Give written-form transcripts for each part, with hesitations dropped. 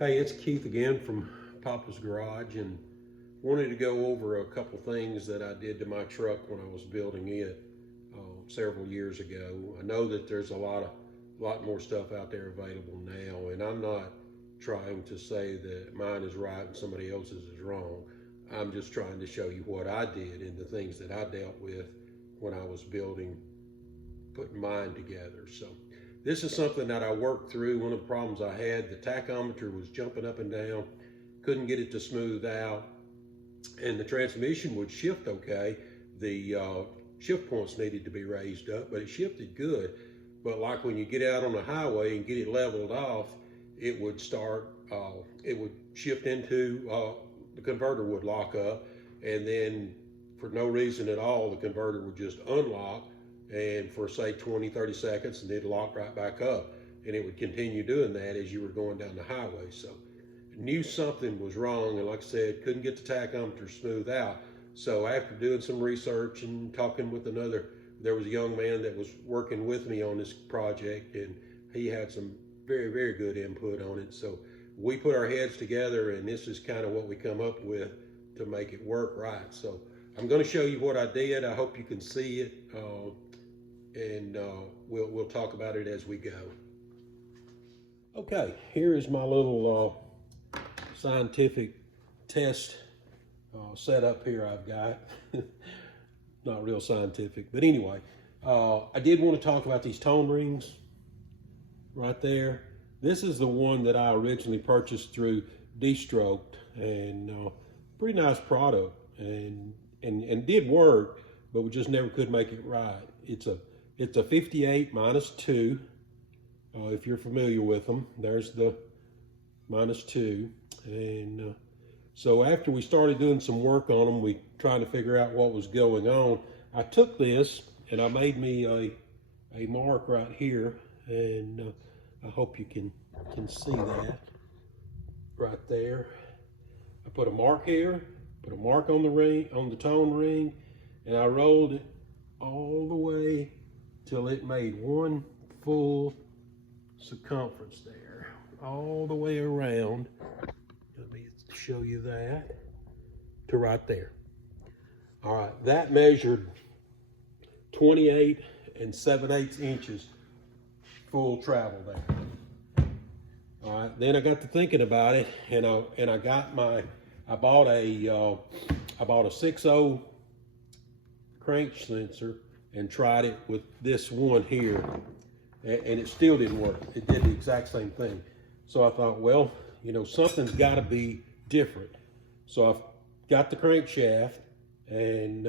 Hey, it's Keith again from Papa's Garage, and wanted to go over a couple things that I did to my truck when I was building it several years ago. I know that there's a lot more stuff out there available now, and I'm not trying to say that mine is right and somebody else's is wrong. I'm just trying to show you what I did and the things that I dealt with when I was putting mine together. So this is something that I worked through. One of the problems I had, the tachometer was jumping up and down, couldn't get it to smooth out, and the transmission would shift okay. The shift points needed to be raised up, but it shifted good. But like when you get out on the highway and get it leveled off, it would it would shift into, the converter would lock up, and then for no reason at all, the converter would just unlock, and for say 20-30 seconds, and it'd lock right back up, and it would continue doing that as you were going down the highway. So knew something was wrong, and like I said, couldn't get the tachometer smooth out. So after doing some research and talking with there was a young man that was working with me on this project, and he had some very good input on it. So we put our heads together, and this is kind of what we come up with to make it work right. So I'm going to show you what I did. I hope you can see it, and we'll talk about it as we go. Okay, here is my little scientific test setup here I've got. Not real scientific, but anyway, I did want to talk about these tone rings right there. This is the one that I originally purchased through D-Stroked, and pretty nice product, and did work, but we just never could make it right. It's a 58-2. If you're familiar with them, there's the -2. And so after we started doing some work on them, we tried to figure out what was going on. I took this and I made me a mark right here, and I hope you can see that right there. I put a mark here, put a mark on the ring, on the tone ring, and I rolled it all the way till it made one full circumference there, all the way around. Let me show you that to right there. All right, that measured 28 7/8 inches full travel there. All right, then I got to thinking about it, and I bought a 6/0 crank sensor and tried it with this one here, and it still didn't work. It did the exact same thing. So I thought, well, you know, something's got to be different. So I've got the crankshaft and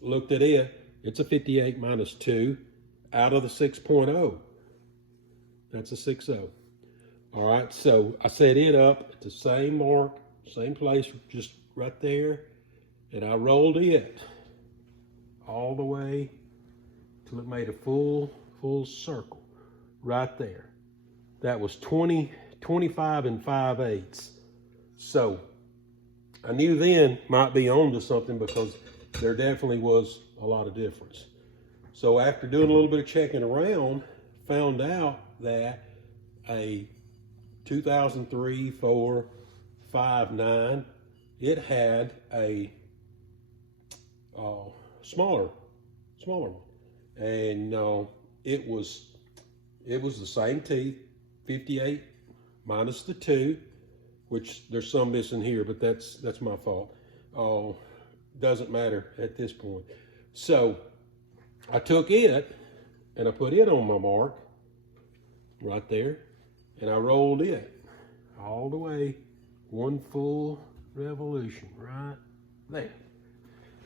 looked at it. It's a 58-2 out of the 6.0. That's a 6.0. All right, so I set it up at the same mark, same place, just right there, and I rolled it all the way till it made a full circle right there. That was 25 5/8. So I knew then might be on to something, because there definitely was a lot of difference. So after doing a little bit of checking around, found out that a 2003, 4, 5, 9, it had a smaller one, and it was the same teeth, 58 minus the 2, which there's some missing here, but that's my fault. Doesn't matter at this point. So I took it and I put it on my mark right there, and I rolled it all the way, one full revolution right there.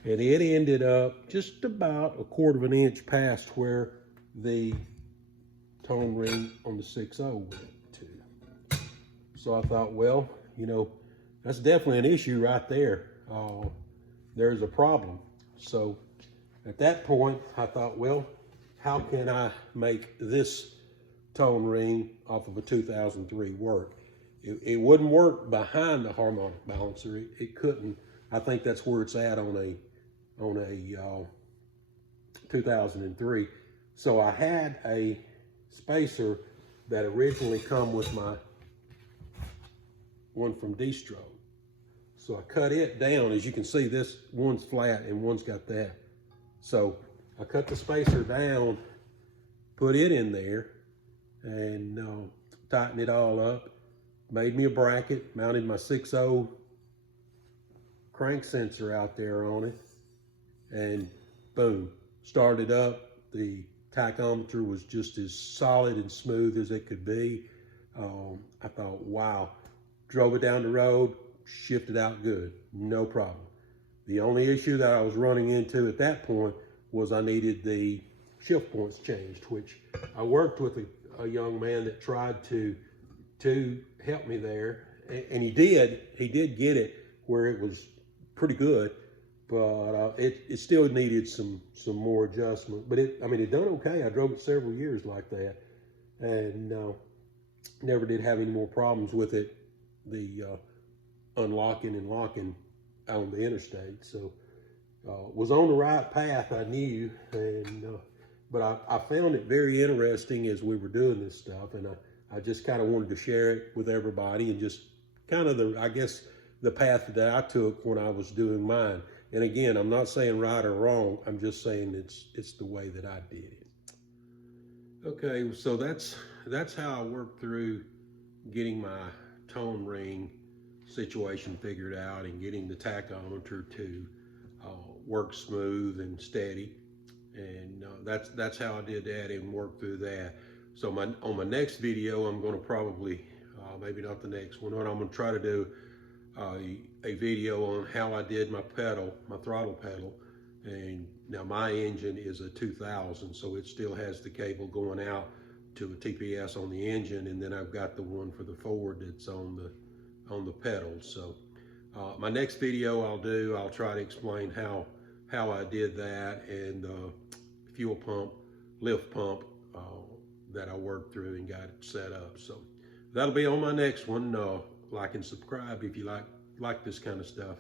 And it ended up just about 1/4 inch past where the tone ring on the 6.0 went to. So I thought, well, you know, that's definitely an issue right there. There's a problem. So at that point, I thought, well, how can I make this tone ring off of a 2003 work? It wouldn't work behind the harmonic balancer. It couldn't. I think that's where it's at on a 2003. So I had a spacer that originally come with my one from Distro. So I cut it down. As you can see, this one's flat and one's got that. So I cut the spacer down, put it in there, and tightened it all up. Made me a bracket, mounted my 6.0 crank sensor out there on it, and boom, started up. The tachometer was just as solid and smooth as it could be. I thought, wow. Drove it down the road, shifted out good, no problem. The only issue that I was running into at that point was I needed the shift points changed, which I worked with a young man that tried to help me there, and he did get it where it was pretty good, but it still needed some more adjustment. But it done okay. I drove it several years like that, and never did have any more problems with it, the unlocking and locking on the interstate. So was on the right path, I knew, and but I found it very interesting as we were doing this stuff, and I just kind of wanted to share it with everybody, and just kind of the path that I took when I was doing mine. And again, I'm not saying right or wrong. I'm just saying it's the way that I did it. Okay, so that's how I worked through getting my tone ring situation figured out and getting the tachometer to work smooth and steady. And that's how I did that and worked through that. So on my next video, I'm going to probably, maybe not the next one, but I'm going to try to do a video on how I did my throttle pedal. And now my engine is a 2000, so it still has the cable going out to a TPS on the engine, and then I've got the one for the Ford that's on the pedals. So my next video I'll try to explain how I did that, and fuel pump, lift pump that I worked through and got it set up. So that'll be on my next one. Like and subscribe if you like this kind of stuff.